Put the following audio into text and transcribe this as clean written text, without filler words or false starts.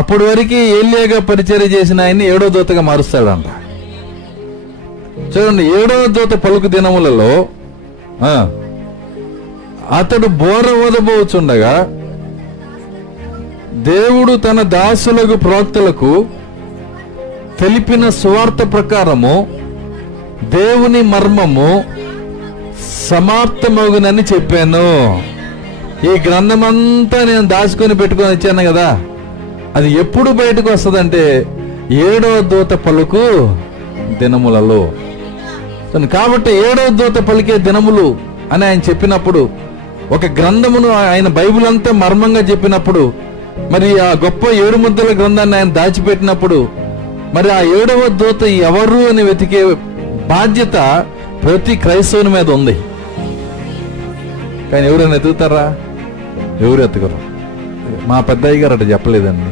అప్పటి వరకు ఏలియాగా పరిచర్య చేసిన ఆయన్ని 7వ దూతగా మారుస్తాడంట. చూడండి, 7వ దూత పలుకు దినములలో అతడు బోర ఊదబోచుండగా దేవుడు తన దాసులకు ప్రవక్తలకు తెలిపిన సువార్త ప్రకారము దేవుని మర్మము సమాప్తమగునని చెప్పాను. ఈ గ్రంథమంతా నేను దాచుకొని పెట్టుకొని వచ్చాను కదా, అది ఎప్పుడు బయటకు వస్తుందంటే 7వ దూత పలుకు దినములలో. కాబట్టి 7వ దూత పలికే దినములు అని ఆయన చెప్పినప్పుడు, ఒక గ్రంథమును ఆయన బైబిల్ అంతా మర్మంగా చెప్పినప్పుడు, మరి ఆ గొప్ప 7 ముద్దల గ్రంథాన్ని ఆయన దాచిపెట్టినప్పుడు, మరి ఆ 7వ దూత ఎవరు అని వెతికే బాధ్యత ప్రతి క్రైస్తవుని మీద ఉంది. కానీ ఎవరైనా ఎత్తుకుతారా? ఎవరు ఎత్తుకోరు. మా పెద్దయ్య గారు అట్లా చెప్పలేదండి.